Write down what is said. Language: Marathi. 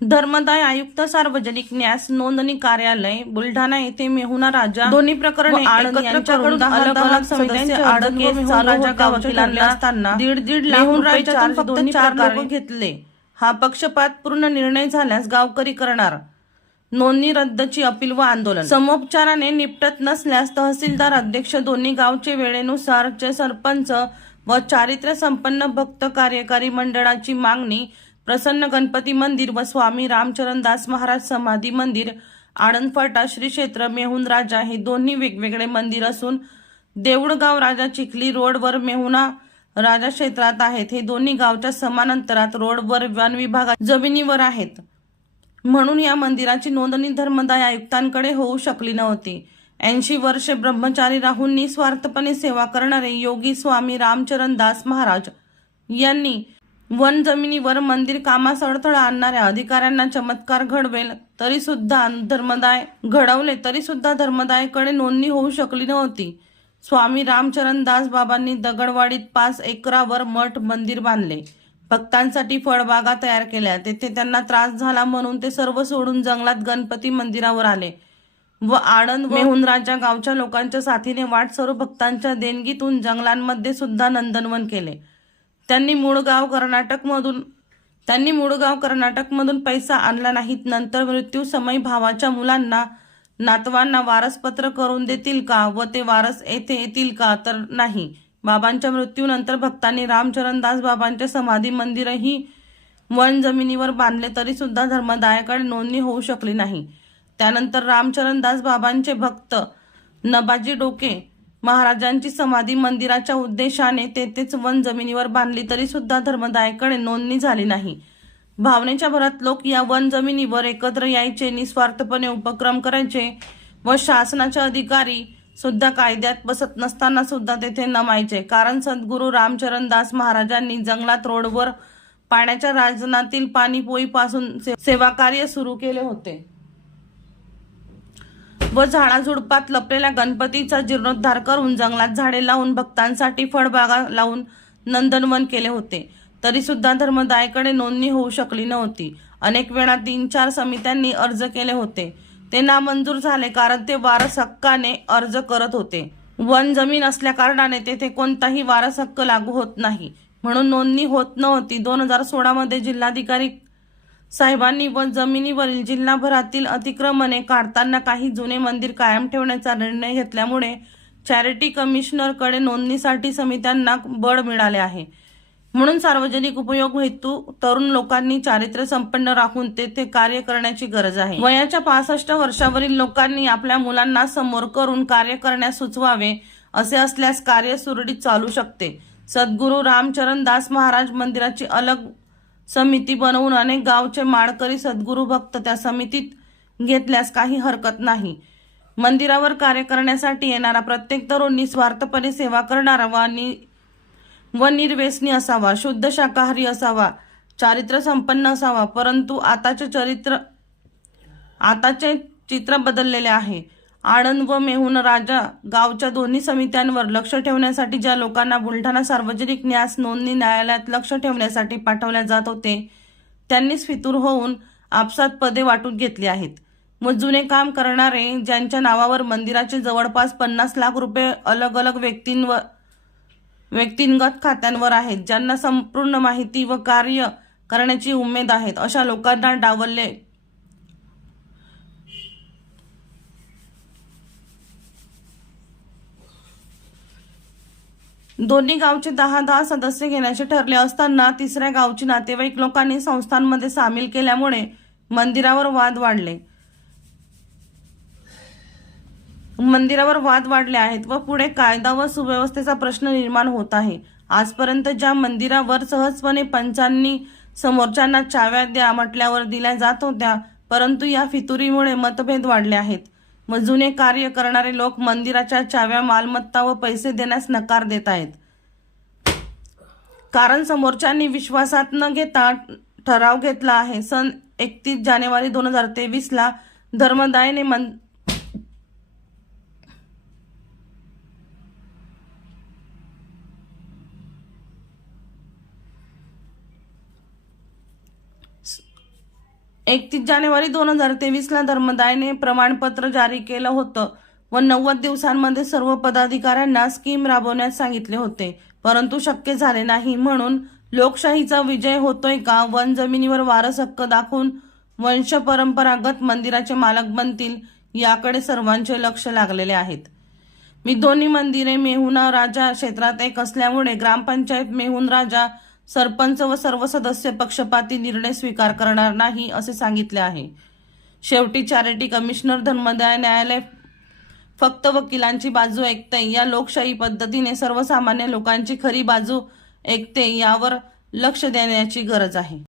धर्मदाय आयुक्त सार्वजनिक न्यास नोंदणी कार्यालय बुलढाणा येथे मेहुणा राजा दोन्ही प्रकरणे आनंद यांच्याकडून अलग अलग समित्यांचे आनंद व मेहुणा राजा वकिलांना असताना दीड लाख रुपये चार्ज दोन्ही चार लोक घेतले। हा पक्षपात पूर्ण निर्णय झाल्यास गावकरी करणार नोंदणी रद्दची अपील व आंदोलन। समोपचाराने निपटत नसल्यास तहसीलदार अध्यक्ष दोन्ही गावचे वेळेनुसार चे सरपंच व चारित्र्य संपन्न भक्त कार्यकारी मंडळाची मागणी। प्रसन्न गणपती मंदिर व स्वामी रामचरणदास महाराज समाधी मंदिर आनंद फाटा श्री क्षेत्र मेहुण राजा हे दोन्ही वेगवेगळे मंदिर असून देऊळगाव राजा चिखली रोडवर मेहुणा राजा क्षेत्रात आहेत। हे दोन्ही गावच्या समान अंतरात रोडवर वन विभागाच्या जमिनीवर आहेत, म्हणून या मंदिराची नोंदणी धर्मदाय आयुक्तांकडे होऊ शकली नव्हती। 80 वर्षे ब्रह्मचारी राहून निस्वार्थपणे सेवा करणारे योगी स्वामी रामचरणदास महाराज यांनी वन जमिनीवर मंदिर कामास अडथळा आणणाऱ्या अधिकाऱ्यांना चमत्कार घडवले तरी सुद्धा धर्मदायकडे नोंदणी होऊ शकली नव्हती। स्वामी रामचरणदास बाबांनी दगडवाडीत 5 एकरावर मठ मंदिर बांधले, भक्तांसाठी फळबागा तयार केल्या। तेथे त्यांना त्रास झाला म्हणून ते सर्व सोडून जंगलात गणपती मंदिरावर आले व आनंद व मेहुण राजा गावच्या लोकांच्या साथीने वाट सर्व भक्तांच्या देणगीतून जंगलांमध्ये सुद्धा नंदनवन केले। त्यांनी मूळगाव कर्नाटकमधून पैसा आणला नाहीत। नंतर मृत्यू समय भावाच्या मुलांना नातवांना वारसपत्र करून देतील का व ते वारस येथे येतील का तर नाही। बाबांच्या मृत्यूनंतर भक्तांनी रामचरणदास बाबांचे समाधी मंदिरही वन जमिनीवर बांधले तरी सुद्धा धर्मदायाकडे नोंदणी होऊ शकली नाही। त्यानंतर रामचरणदास बाबांचे भक्त नबाजी डोके महाराजांची समाधी मंदिराच्या उद्देशाने तेथेच वन जमिनीवर बांधली तरी सुद्धा धर्मदायाकडे नोंदणी झाली नाही। भावनेच्या भरात लोक या वन जमिनीवर एकत्र यायचे, निस्वार्थपणे उपक्रम करायचे व शासनाचे अधिकारी सुद्धा कायद्यात बसत नसताना सुद्धा तेथे नमायचे, कारण सद्गुरू रामचरणदास महाराजांनी जंगलात रोडवर पाण्याच्या राजनातील पाणीपोईपासून सेवाकार्य सुरू केले होते व झाडाझुडपात लपलेल्या गणपतीचा जीर्णोद्धार करून जंगलात झाडे लावून भक्तांसाठी फळबागा लावून नंदनवन केले होते, तरी सुद्धा धर्मदायाकडे नोंदणी होऊ शकली नव्हती। अनेक वेळा 3-4 समित्यांनी अर्ज केले होते, ते नामंजूर झाले कारण ते वारस हक्काने अर्ज करत होते। वन जमीन असल्या कारणाने तेथे कोणताही वारस हक्क लागू होत नाही, म्हणून नोंदणी होत नव्हती। 2016 मध्ये जिल्हाधिकारी साहेबांनी व जमिनीवरील जिल्हाभरातील अतिक्रमणे काढताना काही जुने मंदिर कायम ठेवण्याचा निर्णय घेतल्यामुळे चॅरिटी कमिशनरकडे नोंदणीसाठी समित्यांना बळ मिळाले आहे। म्हणून सार्वजनिक उपयोग हेतू तरुण लोकांनी चारित्र्य संपन्न राहून तेथे कार्य करण्याची गरज आहे। वयाच्या 65 वर्षावरील लोकांनी आपल्या मुलांना समोर करून कार्य करण्यास सुचवावे, असे असल्यास कार्य सुरळीत चालू शकते। सद्गुरू रामचरणदास महाराज मंदिराची अलग समिती बनवून अनेक गावचे माळकरी सद्गुरू भक्त त्या समितीत घेतल्यास काही हरकत नाही। मंदिरावर कार्य करण्यासाठी येणारा प्रत्येक तरुण निस्वार्थपणे सेवा करणारा व निर्व्यसनी असावा, शुद्ध शाकाहारी असावा, चारित्र्य संपन्न असावा। परंतु आताचे चित्र बदललेले आहे। आनंद व मेहुण राजा गावच्या दोन्ही समित्यांवर लक्ष ठेवण्यासाठी ज्या लोकांना बुलढाणा सार्वजनिक न्यास नोंदणी न्यायालयात लक्ष ठेवण्यासाठी पाठवल्या जात होते, त्यांनीच फितूर होऊन आपसात पदे वाटून घेतली आहेत व जुने काम करणारे ज्यांच्या नावावर मंदिराचे जवळपास 50 लाख रुपये अलग अलग व्यक्तिगत खात्यांवर आहेत, ज्यांना संपूर्ण माहिती व कार्य करण्याची उमेद आहे, अशा लोकांना डावलले। दोन्ही गावचे 10-10 सदस्य घेण्याचे ठरले असताना तिसऱ्या गावची नातेवाईक लोकांनी संस्थांमध्ये सामील केल्यामुळे मंदिरावर वाद वाढले आहेत व पुढे कायदा व सुव्यवस्थेचा प्रश्न निर्माण होत आहे। आजपर्यंत ज्या मंदिरावर सहजपणे पंचांनी समोरच्यांना चाव्या द्या म्हटल्यावर दिल्या जात होत्या, परंतु या फितुरीमुळे मतभेद वाढले आहेत व जुने कार्य करणारे लोक मंदिराच्या चाव्या, मालमत्ता व पैसे देण्यास नकार देत आहेत, कारण समोरच्यांनी विश्वासात न घेता ठराव घेतला आहे। सन 31 जानेवारी 2023 ला धर्मदायने 31 जानेवारी 2023ला धर्मदायने प्रमाणपत्र जारी केलं होतं व 90 दिवसांमध्ये सर्व पदाधिकाऱ्यांना स्कीम राबवण्यास सांगितले होते, परंतु शक्य झाले नाही. म्हणून लोकशाहीचा विजय होतोय का? वन जमिनीवर वारस हक्क दाखवून वंशपरंपरागत मंदिराचे मालक बनतील याकडे सर्वांचे लक्ष लागलेले आहेत. मी दोन्ही मंदिरे मेहुणा राजा क्षेत्रात एक असल्यामुळे ग्रामपंचायत मेहुण राजा सरपंच व सर्व सदस्य पक्षपाती निर्णय स्वीकार करणार नाही असे सांगितले आहे. शेवटी चॅरिटी कमिशनर धर्मदाय न्यायालय फक्त वकिलांची बाजू ऐकते. या लोकशाही पद्धतीने सर्वसामान्य लोकांची खरी बाजू ऐकते यावर लक्ष देण्याची गरज आहे.